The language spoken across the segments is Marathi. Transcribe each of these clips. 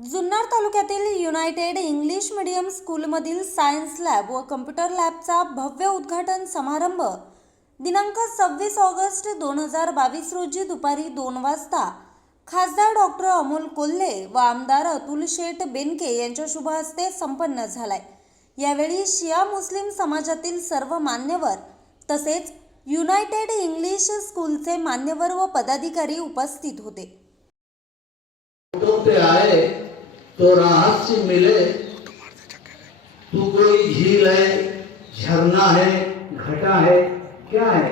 जुन्नर तालुक्यातील युनायटेड इंग्लिश मीडियम स्कूलमधील सायन्स लॅब व कम्प्युटर लॅबचा भव्य उद्घाटन समारंभ दिनांक 26 ऑगस्ट 2022 रोजी दुपारी 2 वाजता खासदार डॉक्टर अमोल कोल्हे व आमदार अतुल शेठ बेनके यांच्या शुभ हस्ते संपन्न झालाय। यावेळी शिया मुस्लिम समाजातील सर्व मान्यवर तसेच युनायटेड इंग्लिश स्कूलचे मान्यवर व पदाधिकारी उपस्थित होते। पे आए तो राहत से मिले, तू कोई झील है, झरना है, घटा है, क्या है?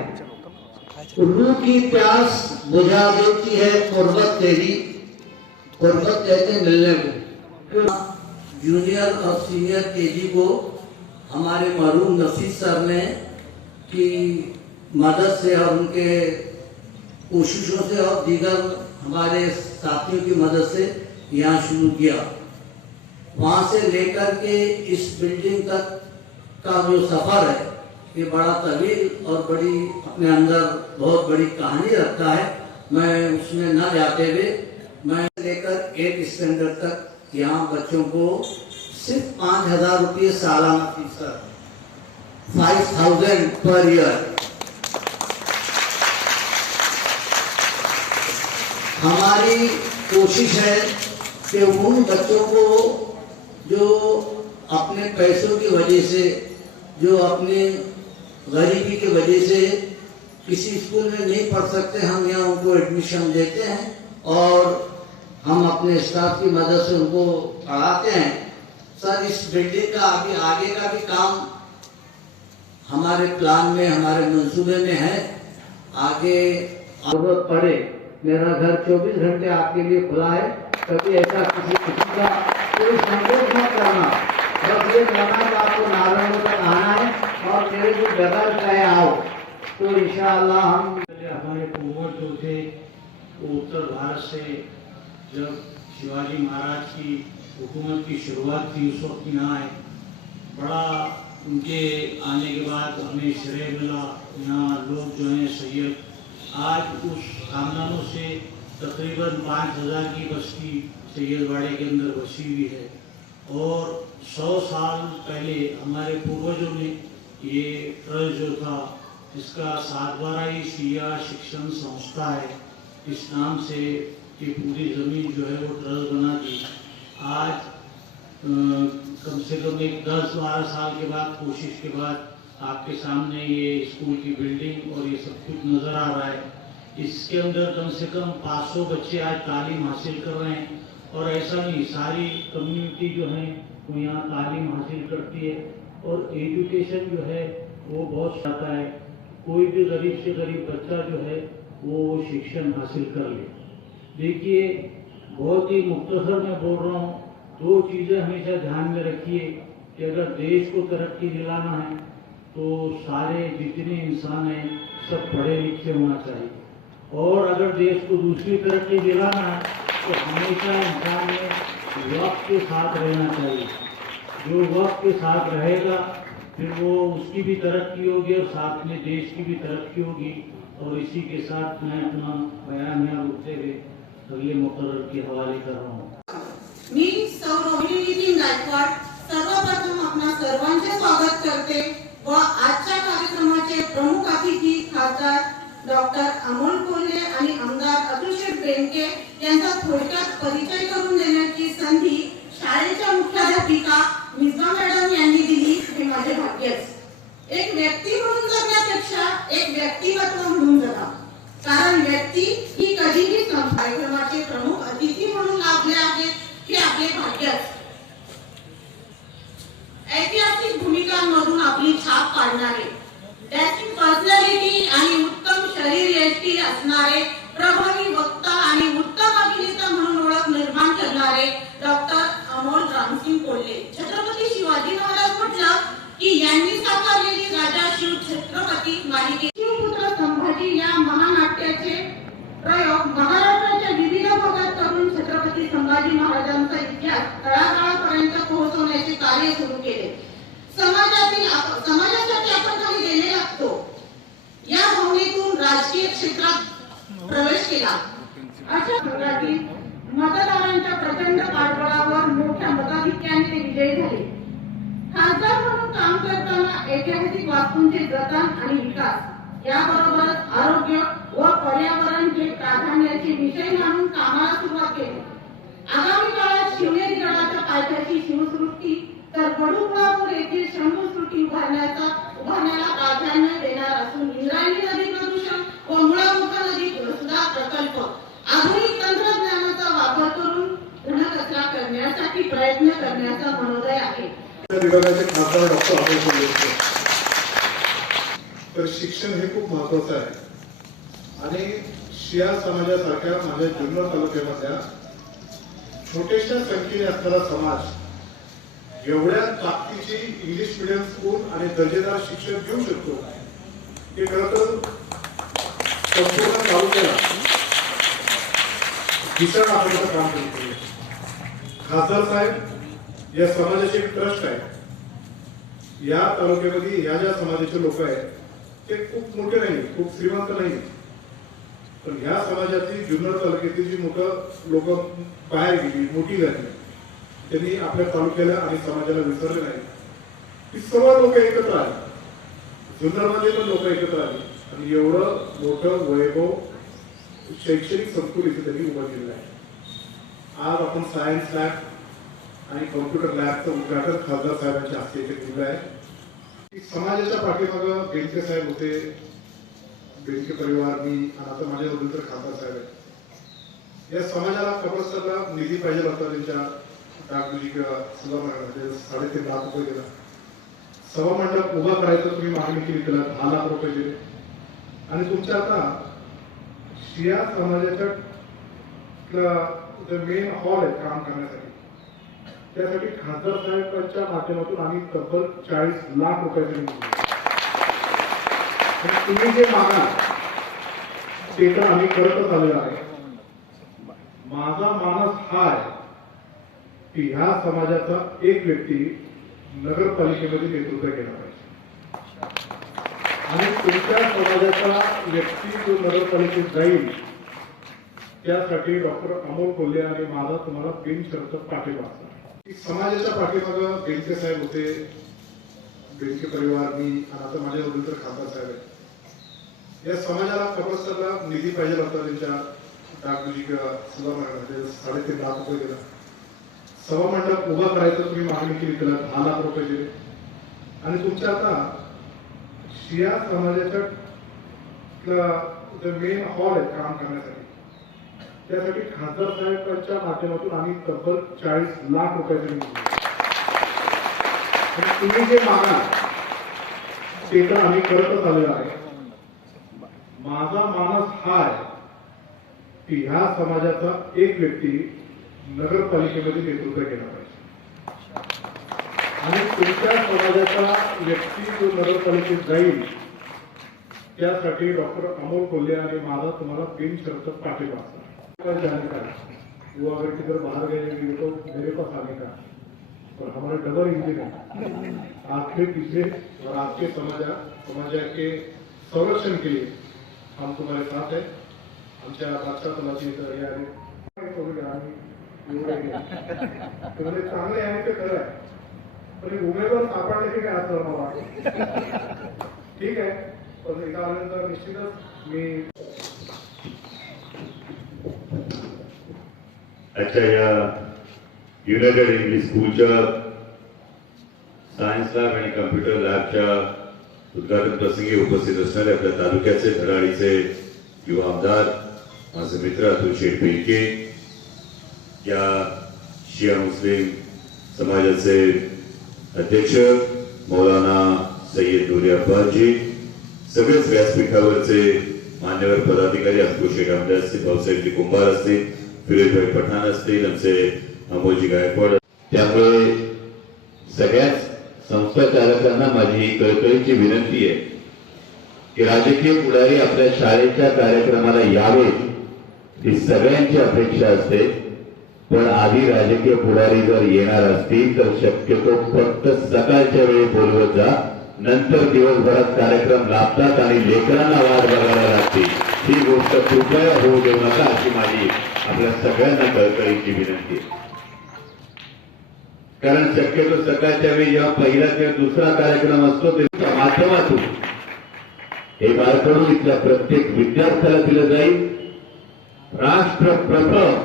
रूह की प्यास बुझा देती है कुर्बत तेरी। कुर्बत कहते हैं मिलने को। जूनियर और सीनियर केजी को हमारे मरहूम नफीस सर ने की मदद से और उनके कोशिशों से और दीगर हमारे साथियों की मदद से यहाँ शुरू किया। वहाँ से लेकर के इस बिल्डिंग तक का जो सफर है ये बड़ा तवील और बड़ी अपने अंदर बहुत बड़ी कहानी रखता है। मैं उसमें न जाते हुए मैं लेकर 8 स्टैंडर्ड तक यहाँ बच्चों को सिर्फ 5,000 रुपये सालाना फीस, 5,000 पर ईयर। हमारी कोशिश है कि उन बच्चों को जो अपने पैसों की वजह से, जो अपने गरीबी की वजह से किसी स्कूल में नहीं पढ़ सकते, हम यहाँ उनको एडमिशन देते हैं और हम अपने स्टाफ की मदद से उनको पढ़ाते हैं। सर, इस बिल्डिंग का अभी आगे का भी काम हमारे प्लान में, हमारे मंसूबे में है। आगे जरूरत पड़े, मेरा घर 24 घंटे आपके लिए खुला है। कभी ऐसा किसी का कोई संकोच मत करना। बस ये करना है आपको नारायण तक आना है और मेरे को बगैर कहे आओ तो इंशाअल्लाह हम। हमारे पूर्वज जो थे वो उत्तर भारत से जब शिवाजी महाराज की हुकूमत की शुरुआत थी उस वक्त यहाँ आए। बड़ा उनके आने के बाद हमें श्रेय मिला। यहाँ लोग जो हैं सैयद, आज उस खानदानों से तकरीबन 5,000 की बस्ती सैयदवाड़े के अंदर बसी हुई है। और 100 साल पहले हमारे पूर्वजों ने ये ट्रस्ट जो था, इसका सातवाराई शिया शिक्षण संस्था है, इस नाम से ये पूरी ज़मीन जो है वो ट्रस्ट बना दी। आज कम से कम एक 10-12 साल के बाद, कोशिश के बाद आपके सामने ये स्कूल की बिल्डिंग और ये सब कुछ नज़र आ रहा है। इसके अंदर कम से कम 500 बच्चे आज तालीम हासिल कर रहे हैं। और ऐसा नहीं, सारी कम्युनिटी जो है वो यहाँ तालीम हासिल करती है और एजुकेशन जो है वो बहुत आता है। कोई भी गरीब से गरीब बच्चा जो है वो शिक्षण हासिल कर ले। देखिए, बहुत ही मुख्तसर में बोल रहा हूँ, 2 चीज़ें हमेशा ध्यान में रखिए कि अगर देश को तरक्की दिलाना है तो सारे जितने इंसान हैं सब पढ़े लिखे होना चाहिए। और अगर देश को दूसरी तरक्की दिलाना है तो हमेशा इंसान में वक्त के साथ रहना चाहिए। जो वक्त के साथ रहेगा फिर वो उसकी भी तरक्की होगी और साथ में देश की भी तरक्की होगी। और इसी के साथ मैं अपना बयान यहाँ रुकते हुए अगले मुकर्रर के हवाले कर रहा हूँ। मी नितीन गायकवाड सर्वप्रथम अपना सर्वांचे स्वागत करते व आजच्या कार्यक्रमाचे प्रमुख अतिथी खासदार डॉक्टर अमोल कोल्हे आणि आमदार अतुल शेठ बेनके यांचा थोडक्यात परिचय करून देण्याची संधी शाळेच्या मुख्याध्यापिका मिस्बा मॅडम यांनी दिली हे माझे भाग्यच। एक व्यक्ती म्हणून जगण्यापेक्षा एक व्यक्तिमत्व म्हणून जगा, कारण व्यक्ती ही कधीही कार्यक्रमाचे प्रमुख अतिथी म्हणून लाभले आहेत हे आपले भाग्यच। ऐतिहासिक भूमिकांमधून आपली छाप पाडणारे, त्याची पर्सनॅलिटी आणि उत्तम शरीर यष्टी असणारे, प्रभावी वक्ता आणि उत्तम अभिनेता म्हणून ओळख निर्माण करणारे डॉक्टर अमोल रामसिंग कोल्हे। छत्रपती शिवाजी महाराज म्हटलं की यांनी साकारलेली राजा शिव छत्रपती मालिकेचे शिवपुत्र संभाजी या महानाट्याचे प्रयोग महाराष्ट्राच्या विविध भागात करून छत्रपती संभाजी महाराजांचा इतिहास तळागाळापर्यंत पोहोचवण्याचे कार्य सुरू केले। समाजासाठी आपण काही देणे लागतो या भावनेतून राजकीय क्षेत्रात प्रवेश केला। अशा प्रकारे मतदारांच्या प्रचंड पाठबळावर मताधिक्याने ते विजयी झाले. खासदार म्हणून काम करताना ऐतिहासिक वास्तूंचे जतन आणि विकास याबरोबरच आरोग्य व पर्यावरण हे प्राधान्याचे विषय मानून कामाला सुरुवात केली. आगामी काळात शिवनेरी गडाच्या पायथ्याची शिवसृष्टी तर बडुगुळापूर येथील शंभूसृष्टी उभारण्याला प्राधान्य देणार असून इंद्रायणी नदी प्रदूषण व मुळामुठा नदी सुधार प्रकल्प आधुनिक तंत्रज्ञानाचा वापर करून पुनर्कचरा करण्यासाठी प्रयत्न करण्याचा मनोदय आहे. विभागाचे खासदार डॉक्टर अमोल कोल्हे. तर शिक्षण हे खूप महत्वाचं आहे आणि शिया समाजासारख्या माझ्या जुन्नर तालुक्यामधल्या छोट्याशा संख्येने असणारा समाज एवढ्या ताकदीची इंग्लिश मीडियम स्कूल आणि दर्जेदार शिक्षण घेऊ शकतो हे खरं तर संपूर्ण तालुक्याला दिशा दाखवण्याचं काम करतो. खासदार साहेब या समाजाचे एक ट्रस्ट आहे. या तालुक्यामध्ये या ज्या समाजाचे लोक आहेत ते खूप मोठे नाही, खूप श्रीमंत नाही, पण ह्या समाजातली जुन्नर तालुक्यातील जी मोठं लोक बाहेर गेली, मोठी झाली, त्यांनी आपल्या तालुक्याला आणि समाजाला विसरले नाही. ती सर्व लोक एकत्र आली, जुन्नरमध्ये पण लोक एकत्र आली आणि एवढं मोठं वैभव शैक्षणिक संकुल इथे त्यांनी उभं केलेलं आहे. आज आपण सायन्स लॅब आणि कॉम्प्युटर लॅबचं उद्घाटन खासदार साहेबांच्या हस्ते इथे केलं आहे. समाजाच्या पाठीमागं बेनके साहेब होते, बेनके परिवार, मी आणि आता माझ्या वडील तर खासदार साहेब आहेत. या समाजाला कबरस्थानला निधी पाहिजे होता. त्यांच्या डागडुजी किंवा सभामंडळामध्ये 3.5 लाख रुपये दिला. सभामंडप उभा करायचं तुम्ही मागणी केली, त्याला 10 लाख रुपये दिले. आणि तुमच्या आता शिया समाजाच्या मेन हॉल आहे काम करण्यासाठी, त्यासाठी खासदार साहेबांच्या माध्यमातून आम्ही तब्बल 40 लाख रुपयाचे तुम्ही जे मागा ते तर आम्ही करतच आलेलो आहे. माझा मानस हा आहे की ह्या समाजाचा एक व्यक्ती नगरपालिकेमध्ये नेतृत्व केला पाहिजे आणि तुमच्या समाजाचा व्यक्ती जो नगरपालिकेत जाईल त्यासाठी डॉक्टर अमोल कोल्हे आणि माझा तुम्हाला बिनशर्त पाठिंबा असणार. समाजाच्या पाठीमागं बेनके साहेब होते, बेनके परिवार, मी आणि आता माझ्या वडील तर खासदार साहेब आहेत. या समाजाला कबरस्थानला निधी पाहिजे होता. त्यांच्या डागडुजी किंवा सभामंडळामध्ये 3.5 लाख रुपये दिला. सभामंडप उभा करायचं तुम्ही मागणी केली, त्याला 10 लाख रुपये दिले. आणि तुमच्या आता शिया समाजाच्या मेन हॉल आहे काम करण्यासाठी, त्यासाठी खासदार साहेबांच्या माध्यमातून आम्ही तब्बल 40 लाख रुपयाचे तुम्ही जे मागा ते तर आम्ही करतच आलेलो आहे. माझा मानस हा आहे की ह्या समाजाचा एक व्यक्ती नगरपालिकेमध्ये नेतृत्व केला पाहिजे आणि तुमच्या समाजाचा व्यक्ती जो नगरपालिकेत जाईल त्यासाठी डॉक्टर अमोल कोल्हे आणि माझा तुम्हाला बिनशर्त पाठिंबा असणार. जाने का वो अगर किधर बाहर गए तो मेरे पास आने का, और हमारा डबल इंजन है आपके पीछे और आपके समाज के संरक्षण के लिए हम तुम्हारे साथ है. आमच्या बादशाह तलाची चांगले आहे ते खरं आहे, पण उमेदवार सापडले की काय असं मला वाटतं. ठीक आहे, पण इथं आल्यानंतर निश्चितच मी अच्छा या युनायटेड इंग्लिश स्कूलच्या सायन्स लॅब आणि कम्प्युटर लॅबच्या उद्घाटन प्रसंगी उपस्थित असणारे आपल्या तालुक्याचे धडाडीचे युवा आमदार माझे मित्र अतुल शेठ बेनके, या शिया मुस्लिम समाजाचे अध्यक्ष मौलाना सय्यद नूरी अब्बासजी, सगळेच व्यासपीठावरचे मान्यवर पदाधिकारी, अस्कुर शेख आमदार असतील, भाऊसाहेबजी कुंभार असतील, फिरोजभाई पठाण असतील, आमचे अमोलजी गायकवाड. त्यामुळे सगळ्याच संस्था चालकांना माझी कळकळीची विनंती आहे की राजकीय पुढारी आपल्या शाळेच्या कार्यक्रमाला यावेत ही सगळ्यांची अपेक्षा असते, पण आधी राजकीय पुढारी जर येणार असतील तर शक्यतो फक्त सकाळच्या वेळी बोलवत जा, नंतर दिवसभरात कार्यक्रम लाभतात आणि लेकरांना वाट बघायला लागते. ही गोष्ट कृपया होऊ देऊ नका अशी माझी आपल्या सगळ्यांना कळकळीची विनंती आहे. कारण शक्यतो सकाळच्या वेळी जेव्हा पहिला किंवा दुसरा कार्यक्रम असतो त्याच्या माध्यमातून हे बाळकडून इथल्या प्रत्येक विद्यार्थ्याला दिलं जाईल. राष्ट्र प्रथम,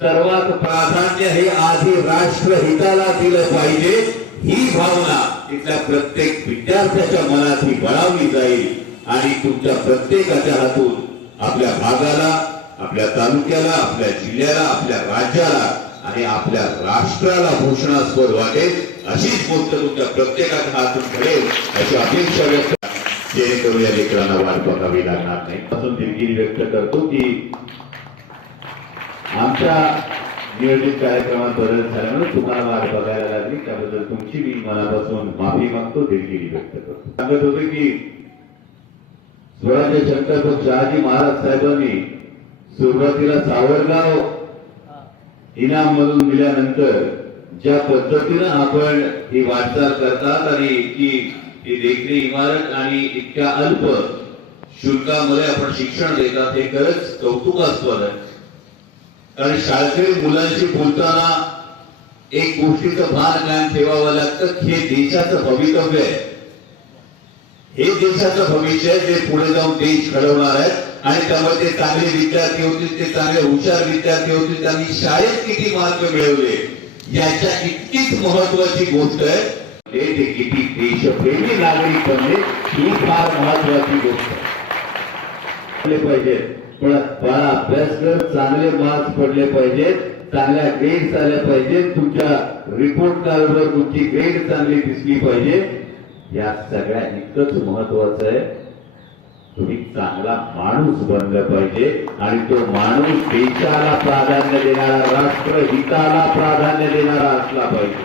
सर्वात प्राधान्य हे आधी राष्ट्रहिताला दिलं पाहिजे, ही भावना इथल्या प्रत्येक विद्यार्थ्याच्या मनात ही बळावली जाईल आणि तुमच्या प्रत्येकाच्या हातून आपल्या भागाला, आपल्या तालुक्याला, आपल्या जिल्ह्याला, आपल्या राज्याला आणि आपल्या राष्ट्राला घोषणास्पद वाटेल अशीच गोष्ट तुमच्या प्रत्येकाच्या हातून घडेल अशी अपेक्षा व्यक्त, जेणेकरून या लेकरांना वाट बघावी लागणार नाही. असून दिलगिरी व्यक्त करतो की आमच्या नियोजित कार्यक्रमात बदल झाल्यामुळे तुम्हाला वाट बघायला लागली, त्याबद्दल तुमची मी मनापासून माफी मागतो, दिलगिरी व्यक्त करतो. सांगत होते की स्वराज्य शंकरदेव शहाजी महाराज साहेबांनी सुरुवातीला सावरगाव इनाम म्हणून दिल्यानंतर ज्या पद्धतीनं आपण ही वाटचाल करतात आणि ही देखणी इमारत आणि इतक्या अल्प शुल्कामध्ये आपण शिक्षण देतात हे खरंच कौतुकास्पद आहे. कारण शाळकरी मुलांशी बोलताना एक गोष्टीचं भान कायम ठेवावं लागतं, हे देशाचं भवितव्य आहे, हे देशाचं भविष्य आहे, जे पुढे जाऊन देश घडवणार आहेत आणि त्यामुळे ते चांगले विद्यार्थी होतील, ते चांगले हुशार विद्यार्थी होतील, त्यांनी शाळेत किती मार्क मिळवले याच्या इतकीच महत्वाची गोष्ट आहे, ते किती देशप्रेमी नागरिक बनले ही फार महत्वाची गोष्ट आहे. पाहिजे पण बाळा अभ्यास कर, चांगले मार्क्स पडले पाहिजेत, चांगल्या ग्रेड्स आल्या पाहिजेत, तुमच्या रिपोर्ट कार्डवर तुमची ग्रेड चांगली दिसली पाहिजे. या सगळ्या इतकंच महत्वाचं आहे, तुम्ही चांगला माणूस बनलं पाहिजे आणि तो माणूस देशाला प्राधान्य देणारा, राष्ट्रहिताला प्राधान्य देणारा असला पाहिजे.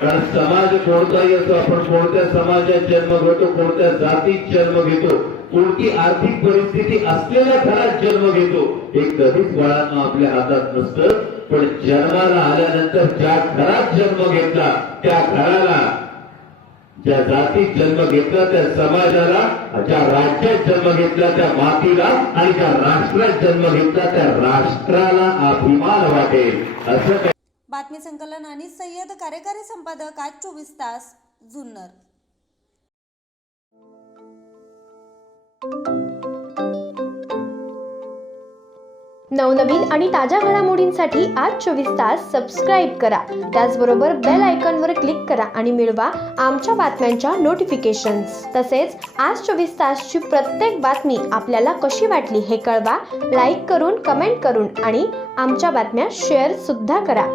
कारण समाज कोणताही असो, आपण कोणत्या समाजात जन्म घेतो, कोणत्या जातीत जन्म घेतो, कोणती आर्थिक परिस्थिती असलेल्या घरात जन्म घेतो, हे कधीच बाळांना आपल्या हातात नसतं. पण जन्माला आल्यानंतर ज्या घरात जन्म घेतला, त्या घराला, ज्या जातीत जन्म घेतला त्या समाजाला, ज्या राज्यात जन्म घेतला त्या मातीला आणि ज्या राष्ट्रात जन्म घेतला त्या राष्ट्राला अभिमान वाटेल. असं बातमी संकलन आणि सय्यद, कार्यकारी संपादक, आज 24 तास, जुन्नर. नवनवीन आणि ताज्या घडामोडींसाठी आज 24 तास सबस्क्राईब करा. त्याचबरोबर बेल आयकॉनवर क्लिक करा आणि मिळवा आमच्या बातम्यांच्या नोटिफिकेशन्स. तसेच आज 24 तासची प्रत्येक बातमी आपल्याला कशी वाटली हे कळवा. लाईक करून, कमेंट करून आणि आमच्या बातम्या शेअर सुद्धा करा.